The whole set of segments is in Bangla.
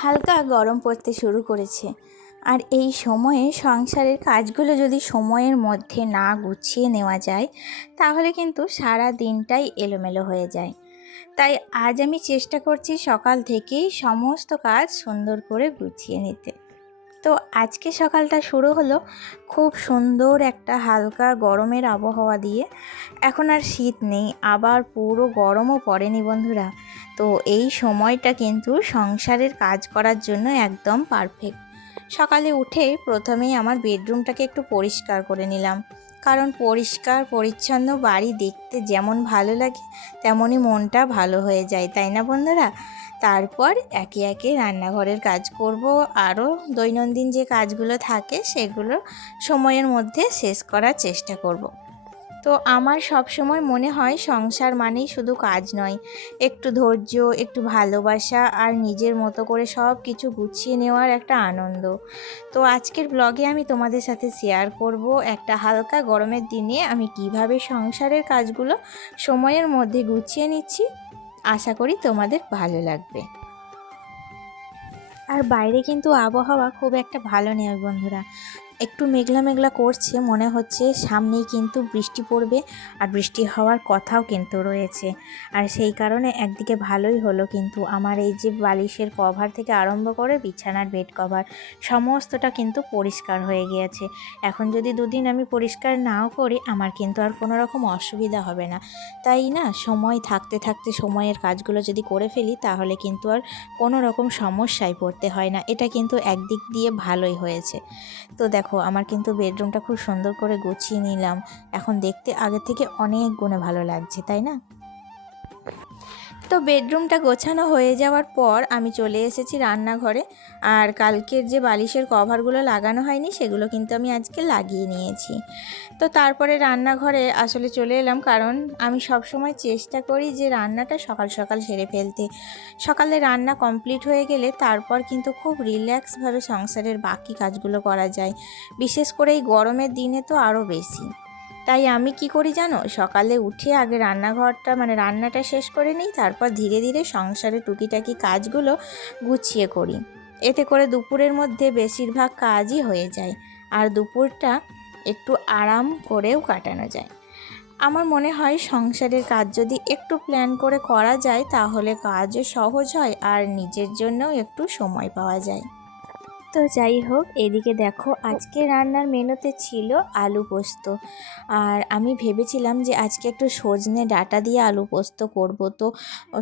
হালকা গরম পড়তে শুরু করেছে। আর এই সময়ে সংসারের কাজগুলো যদি সময়ের মধ্যে না গুছিয়ে নেওয়া যায় তাহলে কিন্তু সারা দিনটাই এলোমেলো হয়ে যায়। তাই আজ আমি চেষ্টা করছি সকাল থেকেই সমস্ত কাজ সুন্দর করে গুছিয়ে নিতে। তো আজকে সকালটা শুরু হলো খুব সুন্দর একটা হালকা গরমের আবহাওয়া দিয়ে। এখন আর শীত নেই, আবার পুরো গরমও পড়েনি বন্ধুরা। তো এই সময়টা কিন্তু সংসারের কাজ করার জন্য একদম পারফেক্ট। সকালে উঠে প্রথমেই আমার বেডরুমটাকে একটু পরিষ্কার করে নিলাম, কারণ পরিষ্কার পরিচ্ছন্ন বাড়ি দেখতে যেমন ভালো লাগে তেমনই মনটা ভালো হয়ে যায়, তাই না বন্ধুরা? তারপর একে একে রান্নাঘরের কাজ করব, আরও দৈনন্দিন যে কাজগুলো থাকে সেগুলো সময়ের মধ্যে শেষ করার চেষ্টা করব। তো আমার সব সময় মনে হয় সংসার মানেই শুধু কাজ নয়, একটু ধৈর্য, একটু ভালোবাসা আর নিজের মতো করে সব কিছু গুছিয়ে নেওয়ার একটা আনন্দ। তো আজকের ব্লগে আমি তোমাদের সাথে শেয়ার করব একটা হালকা গরমের দিনে আমি কিভাবে সংসারের কাজগুলো সময়ের মধ্যে গুছিয়ে নিচ্ছি। আশা করি তোমাদের ভালো লাগবে। আর বাইরে কিন্তু আবহাওয়া খুব একটা ভালো নেই বন্ধুরা, একটু মেঘলা মেঘলা করছে, মনে হচ্ছে সামনেই কিন্তু বৃষ্টি পড়বে, আর বৃষ্টি হওয়ার কথাও কিন্তু রয়েছে। আর সেই কারণে একদিকে ভালোই হলো, কিন্তু আমার এই যে বালিশের কভার থেকে আরম্ভ করে বিছানার বেড কভার সমস্তটা কিন্তু পরিষ্কার হয়ে গিয়েছে। এখন যদি দুদিন আমি পরিষ্কার নাও করি আমার কিন্তু আর কোনো রকম অসুবিধা হবে না, তাই না? সময় থাকতে থাকতে সময়ের কাজগুলো যদি করে ফেলি তাহলে কিন্তু আর কোনো রকম সমস্যায় পড়তে হয় না। এটা কিন্তু একদিক দিয়ে ভালোই হয়েছে। তো দেখো আমার কিন্তু বেডরুমটা খুব সুন্দর করে গুছিয়ে নিলাম, এখন দেখতে আগের থেকে অনেক গুণে ভালো লাগছে, তাই না? তো বেডরুমটা গোছানো হয়ে যাওয়ার পর আমি চলে এসেছি রান্নাঘরে। আর কালকের যে বালিশের কভারগুলো লাগানো হয়নি সেগুলো কিন্তু আমি আজকে লাগিয়ে নিয়েছি। তো তারপরে রান্নাঘরে আসলে চলে এলাম, কারণ আমি সব সময় চেষ্টা করি যে রান্নাটা সকাল সকাল সেরে ফেলতে। সকালে রান্না কমপ্লিট হয়ে গেলে তারপর কিন্তু খুব রিল্যাক্সভাবে সংসারের বাকি কাজগুলো করা যায়, বিশেষ করে এই গরমের দিনে তো আরও বেশি। তাই আমি কি করি জানো, সকালে উঠে আগে রান্নাঘরটা রান্নাটা শেষ করে নিই, তারপর ধীরে ধীরে সংসারে টুকিটাকি কাজগুলো গুছিয়ে করি। এতে করে দুপুরের মধ্যে বেশিরভাগ কাজই হয়ে যায়, আর দুপুরটা একটু আরাম করেও কাটানো যায়। আমার মনে হয় সংসারের কাজ যদি একটু প্ল্যান করে করা যায় তাহলে কাজও সহজ হয় আর নিজের জন্যও একটু সময় পাওয়া যায়। তো যাই হোক, এদিকে দেখো আজকে রান্নার মেনুতে ছিল আলু পোস্ত। আর আমি ভেবেছিলাম যে আজকে একটু সজনে ডাঁটা দিয়ে আলু পোস্ত করব। তো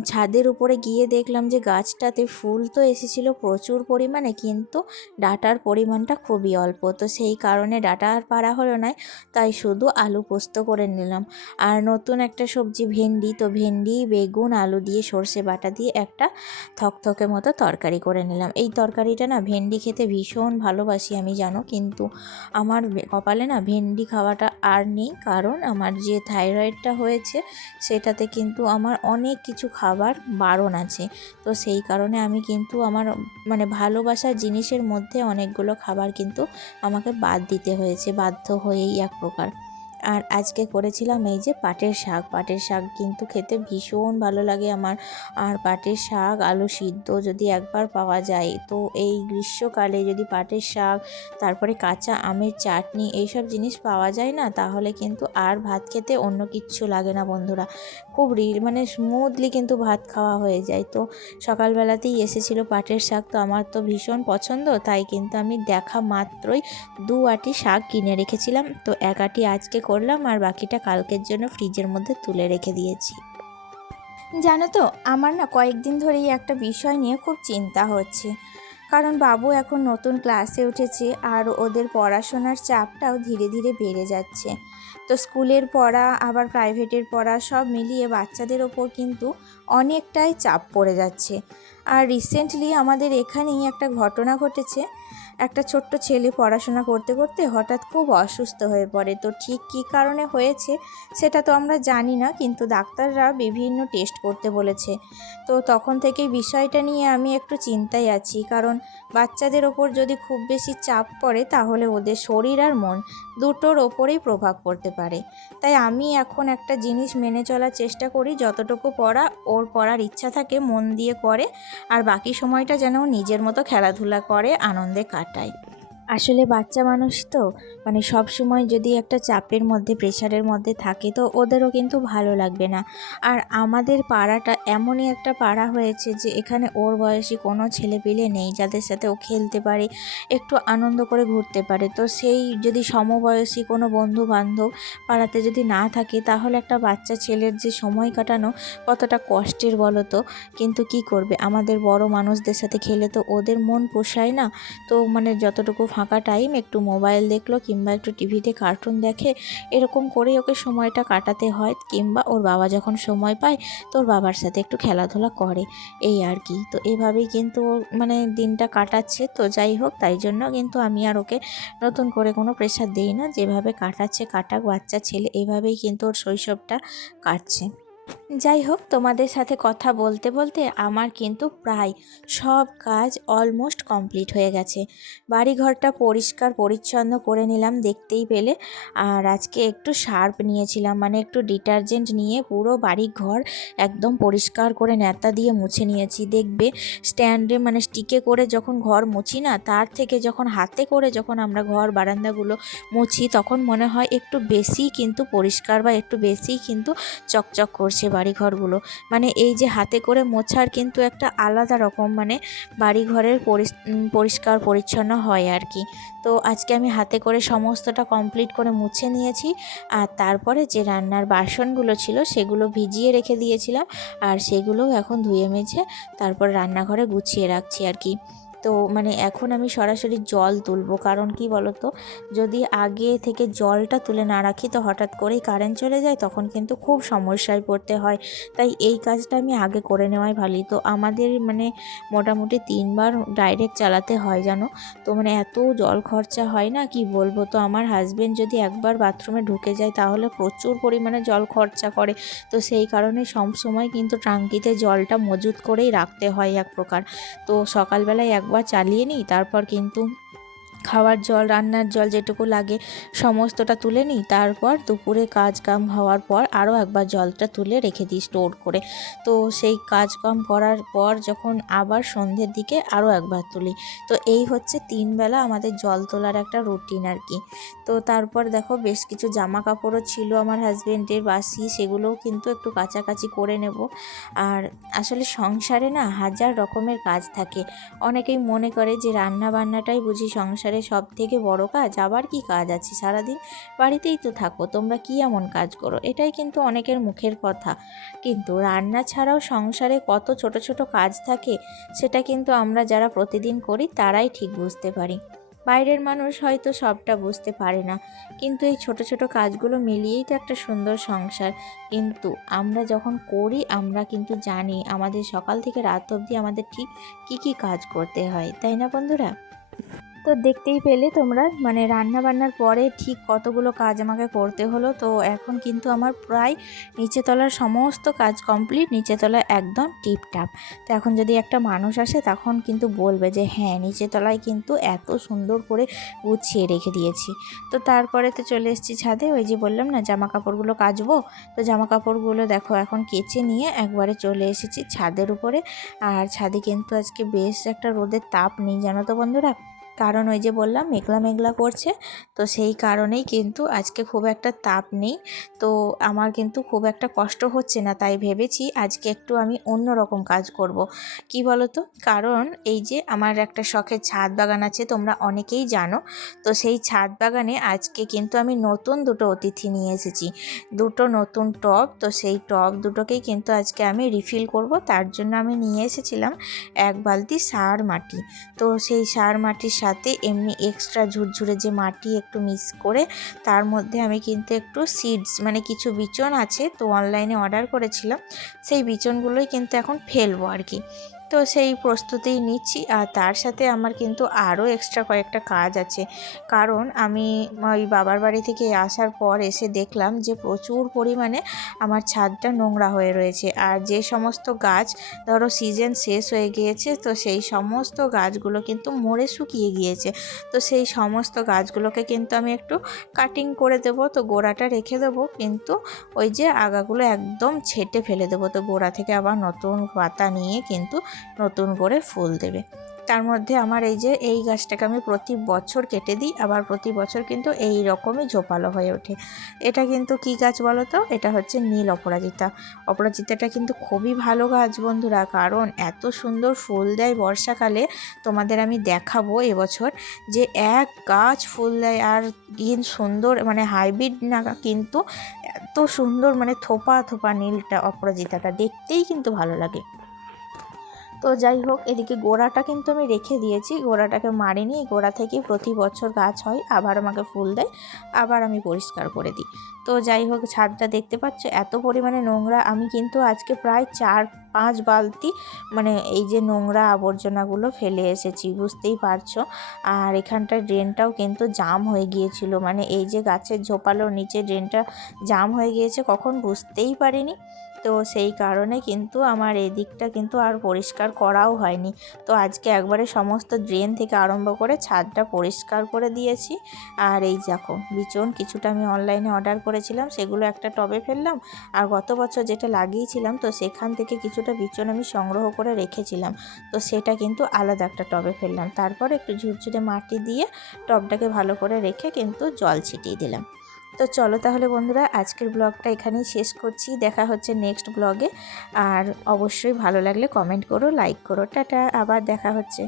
ছাদের উপরে গিয়ে দেখলাম যে গাছটাতে ফুল তো এসেছিলো প্রচুর পরিমাণে, কিন্তু ডাঁটার পরিমাণটা খুবই অল্প। তো সেই কারণে ডাঁটা আর পারা হলো না, তাই শুধু আলু পোস্ত করে নিলাম। আর নতুন একটা সবজি ভেন্ডি, তো ভেন্ডি, বেগুন, আলু দিয়ে সর্ষে বাটা দিয়ে একটা থকথকে মতো তরকারি করে নিলাম। এই তরকারিটা না ভেন্ডি খেতে ভীষণ ভালোবাসি আমি, জানো, কিন্তু আমার কপালে না ভেন্ডি খাওয়াটা আর নেই, কারণ আমার যে থাইরয়েডটা হয়েছে সেটাতে কিন্তু আমার অনেক কিছু খাবার বারণ আছে। তো সেই কারণে আমি কিন্তু আমার ভালোবাসার জিনিসের মধ্যে অনেকগুলো খাবার কিন্তু আমাকে বাদ দিতে হয়েছে, বাধ্য হয়েই এক প্রকার। আর আজকে করেছিলাম এই যে পাটের শাক। পাটের শাক কিন্তু খেতে ভীষণ ভালো লাগে আমার। আর পাটের শাক আলু সিদ্ধ যদি একবার পাওয়া যায়, তো এই গ্রীষ্মকালে যদি পাটের শাক, তারপরে কাঁচা আমের চাটনি, এইসব জিনিস পাওয়া যায় না, তাহলে কিন্তু আর ভাত খেতে অন্য কিচ্ছু লাগে না বন্ধুরা। খুব স্মুথলি কিন্তু ভাত খাওয়া হয়ে যায়। তো সকালবেলাতেই এসেছিলো পাটের শাক, তো আমার তো ভীষণ পছন্দ, তাই কিন্তু আমি দেখা মাত্রই 2 আঁটি শাক কিনে রেখেছিলাম। তো 1 আঁটি আজকে করলাম আর বাকিটা কালকের জন্য ফ্রিজের মধ্যে তুলে রেখে দিয়েছি। জানো তো, আমার না কয়েকদিন ধরেই একটা বিষয় নিয়ে খুব চিন্তা হচ্ছে, কারণ বাবু এখন নতুন ক্লাসে উঠেছে আর ওদের পড়াশোনার চাপটাও ধীরে ধীরে বেড়ে যাচ্ছে। তো স্কুলের পড়া আবার প্রাইভেটের পড়া সব মিলিয়ে বাচ্চাদের ওপর কিন্তু অনেকটাই চাপ পড়ে যাচ্ছে। আর রিসেন্টলি আমাদের এখানেই একটা ঘটনা ঘটেছে। একটা ছোট্ট ছেলে পড়াশোনা করতে করতে হঠাৎ খুব অসুস্থ হয়ে পড়ে। তো ঠিক কী কারণে হয়েছে সেটা তো আমরা জানি না, কিন্তু ডাক্তাররা বিভিন্ন টেস্ট করতে বলেছে। তো তখন থেকেই বিষয়টা নিয়ে আমি একটু চিন্তায় আছি, কারণ বাচ্চাদের ওপর যদি খুব বেশি চাপ পড়ে তাহলে ওদের শরীর আর মন দুটোর ওপরেই প্রভাব পড়তে পারে। তাই আমি এখন একটা জিনিস মেনে চলার চেষ্টা করি, যতটুকু পড়া ওর করার ইচ্ছা থাকে মন দিয়ে করে, আর বাকি সময়টা যেন নিজের মতো খেলাধুলা করে আনন্দে কাটায়। আসলে বাচ্চা মানুষ তো সব সময় যদি একটা চাপের মধ্যে প্রেশারের মধ্যে থাকে তো ওদেরও কিন্তু ভালো লাগবে না। আর আমাদের পাড়াটা এমনই একটা পাড়া হয়েছে যে এখানে ওর বয়সী কোনো ছেলেপিলে নেই যাদের সাথে ও খেলতে পারে, একটু আনন্দ করে ঘুরতে পারে। তো সেই যদি সমবয়সী কোনো বন্ধু বান্ধব পাড়াতে যদি না থাকে তাহলে একটা বাচ্চা ছেলের যে সময় কাটানো কতটা কষ্টের বলো তো। কিন্তু কি করবে, আমাদের বড় মানুষদের সাথে খেলে তো ওদের মন পোষায় না। তো যতটুকু ফাঁকা টাইম একটু মোবাইল দেখলো কিংবা একটু টিভিতে কার্টুন দেখে, এরকম করেই ওকে সময়টা কাটাতে হয়। কিংবা ওর বাবা যখন সময় পায় তো ওর বাবার সাথে একটু খেলাধুলা করে, এই আর কি। তো এভাবেই কিন্তু ও দিনটা কাটাচ্ছে। তো যাই হোক, তাই জন্য কিন্তু আমি আর ওকে নতুন করে কোনো প্রেশার দিই না, যেভাবে কাটাচ্ছে কাটাক, বাচ্চা ছেলে এভাবেই কিন্তু ওর শৈশবটা কাটছে। যাই হোক, তোমাদের সাথে কথা বলতে বলতে আমার কিন্তু প্রায় সব কাজ অলমোস্ট কমপ্লিট হয়ে গেছে। বাড়িঘরটা পরিষ্কার পরিচ্ছন্ন করে নিলাম দেখতেই পেলে। আর আজকে একটু সার্ফ নিয়েছিলাম, একটু ডিটারজেন্ট নিয়ে পুরো বাড়িঘর একদম পরিষ্কার করে ন্যাতা দিয়ে মুছে নিয়েছি। দেখবে স্ট্যান্ডে স্টিকে করে যখন ঘর মুছি না, তার থেকে যখন হাতে করে যখন আমরা ঘর বারান্দাগুলো মুছি তখন মনে হয় একটু বেশি কিন্তু পরিষ্কার বা একটু বেশি কিন্তু চকচক করছে বাড়িঘরগুলো। এই যে হাতে করে মোছার কিন্তু একটা আলাদা রকম বাড়িঘরের পরিষ্কার পরিচ্ছন্ন হয় আর কি। তো আজকে আমি হাতে করে সমস্তটা কমপ্লিট করে মুছে নিয়েছি। আর তারপরে যে রান্নার বাসনগুলো ছিল সেগুলো ভিজিয়ে রেখে দিয়েছিলাম, আর সেগুলোও এখন ধুয়ে মেজে তারপর রান্নাঘরে গুছিয়ে রাখছি আর কি। তো এখন আমি সরাসরি জল তুলবো, কারণ কি বলতো, যদি আগে থেকে জলটা তুলে না রাখি তো হঠাৎ করেই কারেন্ট চলে যায়, তখন কিন্তু খুব সমস্যায় পড়তে হয়। তাই এই কাজটা আমি আগে করে নেওয়াই ভালো। তো আমাদের মোটামুটি 3 বার ডাইরেক্ট চালাতে হয় জানো। তো এত জল খরচা হয় না কি বলবো। তো আমার হাজবেন্ড যদি একবার বাথরুমে ঢুকে যায় তাহলে প্রচুর পরিমাণে জল খরচা করে। তো সেই কারণে সব সময় কিন্তু ট্যাঙ্কিতে জলটা মজুত করেই রাখতে হয় এক প্রকার। তো সকালবেলায় একবার চালিয়ে নিই, তারপর কিন্তু খাওয়ার জল, রান্নার জল যেটুকু লাগে সমস্তটা তুলে নিই। তারপর দুপুরে কাজ কাম হওয়ার পর আরও একবার জলটা তুলে রেখে দিই স্টোর করে। তো সেই কাজ কাম করার পর যখন আবার সন্ধ্যের দিকে আরও একবার তুলি। তো এই হচ্ছে 3 বেলা আমাদের জল তোলার একটা রুটিন আর কি। তো তারপর দেখো বেশ কিছু জামা কাপড়ও ছিল আমার হাজবেন্ডের বাসি, সেগুলোও কিন্তু একটু কাচাকাচি করে নেব। আর আসলে সংসারে না হাজার রকমের কাজ থাকে। অনেকেই মনে করে যে রান্না বান্নাটাই বুঝি সংসারে সব থেকে বড় কাজ, আবার কি কাজ আছে, সারাদিন বাড়িতেই তো থাকো, তোমরা কি এমন কাজ করো, এটাই কিন্তু অনেকের মুখের কথা। কিন্তু রান্না ছাড়াও সংসারে কত ছোট ছোট কাজ থাকে সেটা কিন্তু আমরা যারা প্রতিদিন করি তারাই ঠিক বুঝতে পারি। বাইরের মানুষ হয়তো সবটা বুঝতে পারে না, কিন্তু এই ছোট ছোট কাজগুলো মিলিয়েই তো একটা সুন্দর সংসার। কিন্তু আমরা যখন করি আমরা কিন্তু জানি আমাদের সকাল থেকে রাত অবধি আমাদের ঠিক কী কী কাজ করতে হয়, তাই না বন্ধুরা? তো দেখতেই পেলে তোমরা রান্না বান্নার পরে ঠিক কতগুলো কাজ আমাকে করতে হলো। তো এখন কিন্তু আমার প্রায় নিচে তলার সমস্ত কাজ কমপ্লিট, নিচে তলায় একদম টিপটাপ। তো এখন যদি একটা মানুষ আসে তখন কিন্তু বলবে যে হ্যাঁ, নিচে তলায় কিন্তু এত সুন্দর করে গুছিয়ে রেখে দিয়েছি। তো তারপরে তো চলে এসেছি ছাদে, ওই যে বললাম না জামা কাপড়গুলো কাচবো। তো জামা কাপড়গুলো দেখো এখন কেচে নিয়ে একবারে চলে এসেছি ছাদের উপরে। আর ছাদে কিন্তু আজকে বেশ একটা রোদের তাপ নেই জানো তো বন্ধুরা, কারণ ওই যে বললাম মেঘলা মেঘলা করছে। তো সেই কারণেই কিন্তু আজকে খুব একটা তাপ নেই। তো আমার কিন্তু খুব একটা কষ্ট হচ্ছে না, তাই ভেবেছি আজকে একটু আমি অন্য রকম কাজ করব। কি বলো তো, কারণ এই যে আমার একটা শখের ছাদ বাগান আছে, তোমরা অনেকেই জানো। তো সেই ছাদ বাগানে আজকে কিন্তু আমি নতুন দুটো অতিথি নিয়ে এসেছি, দুটো নতুন টব। তো সেই টব দুটোকেই কিন্তু আজকে আমি রিফিল করব, তার জন্য আমি নিয়ে এসেছিলাম 1 বালতি সার মাটি। তো সেই সার মাটির সাথে এমনি এক্সট্রা ঝুরঝুরে যে মাটি একটু মিক্স করে তার মধ্যে আমি কিন্তু একটু সিডস কিছু বিচন আছে, তো অনলাইনে অর্ডার করেছিলাম, সেই বিচনগুলোই কিন্তু এখন ফেলবো আর কি। তো সেই প্রস্তুতি নিচ্ছি। আর তার সাথে আমার কিন্তু আরও এক্সট্রা কয়েকটা কাজ আছে, কারণ আমি ওই বাবার বাড়ি থেকে আসার পর এসে দেখলাম যে প্রচুর পরিমাণে আমার ছাদটা নোংরা হয়ে রয়েছে। আর যে সমস্ত গাছ ধরো সিজন শেষ হয়ে গিয়েছে, তো সেই সমস্ত গাছগুলো কিন্তু মরে শুকিয়ে গিয়েছে। তো সেই সমস্ত গাছগুলোকে কিন্তু আমি একটু কাটিং করে দেবো, তো গোড়াটা রেখে দেবো, কিন্তু ওই যে আগাগুলো একদম ছেঁটে ফেলে দেবো। তো গোড়া থেকে আবার নতুন পাতা নিয়ে কিন্তু নতুন করে ফুল দেবে। তার মধ্যে আমার এই গাছটাকে আমি প্রতি বছর কেটে দিই, আবার প্রতি বছর কিন্তু এই রকমই ঝোপালো হয়ে ওঠে। এটা কিন্তু কি গাছ বলো তো? এটা হচ্ছে নীল অপরাজিতা। অপরাজিতাটা কিন্তু খুবই ভালো গাছ বন্ধুরা, কারণ এত সুন্দর ফুল দেয় বর্ষাকালে। তোমাদের আমি দেখাবো এবছর যে এক গাছ ফুল দেয়, আর কি সুন্দর, মানে হাইব্রিড না কিন্তু এত সুন্দর, মানে থোপা থোপা নীলটা অপরাজিতাটা দেখতেই কিন্তু ভালো লাগে। তো যাই হোক, এদিকে গোড়াটা কিন্তু আমি রেখে দিয়েছি, গোড়াটাকে মারিনি। গোড়া থেকেই প্রতি বছর গাছ হয়, আবার আমাকে ফুল দেয়, আবার আমি পরিষ্কার করে দিই। তো যাই হোক, ছাদটা দেখতে পাচ্ছ এত পরিমাণে নোংরা। আমি কিন্তু আজকে প্রায় 4-5 বালতি মানে এই যে নোংরা আবর্জনাগুলো ফেলে এসেছি, বুঝতেই পারছো। আর এখানটার ড্রেনটাও কিন্তু জাম হয়ে গিয়েছিল, মানে এই যে গাছের ঝোপালোর নিচে ড্রেনটা জাম হয়ে গিয়েছে, কখন বুঝতেই পারিনি। তো সেই কারণে কিন্তু আমার এই দিকটা কিন্তু আর পরিষ্কার করাও হয়নি। তো আজকে একবারে সমস্ত ড্রেন থেকে আরম্ভ করে ছাদটা পরিষ্কার করে দিয়েছি। আর এই দেখো, বিচন কিছুটা আমি অনলাইনে অর্ডার করেছিলাম, সেগুলো একটা টবে ফেললাম। আর গত বছর যেটা লাগিয়েছিলাম, তো সেখান থেকে কিছুটা বিচন আমি সংগ্রহ করে রেখেছিলাম, তো সেটা কিন্তু আলাদা একটা টবে ফেললাম। তারপর একটু ঝুরঝুরে মাটি দিয়ে টবটাকে ভালো করে রেখে কিন্তু জল ছিটিয়ে দিলাম। তো চলো তাহলে বন্ধুরা, আজকের ব্লগটা এখানেই শেষ করছি। দেখা হচ্ছে নেক্সট ব্লগে। আর অবশ্যই ভালো লাগলে কমেন্ট করো, লাইক করো। টাটা, আবার দেখা হচ্ছে।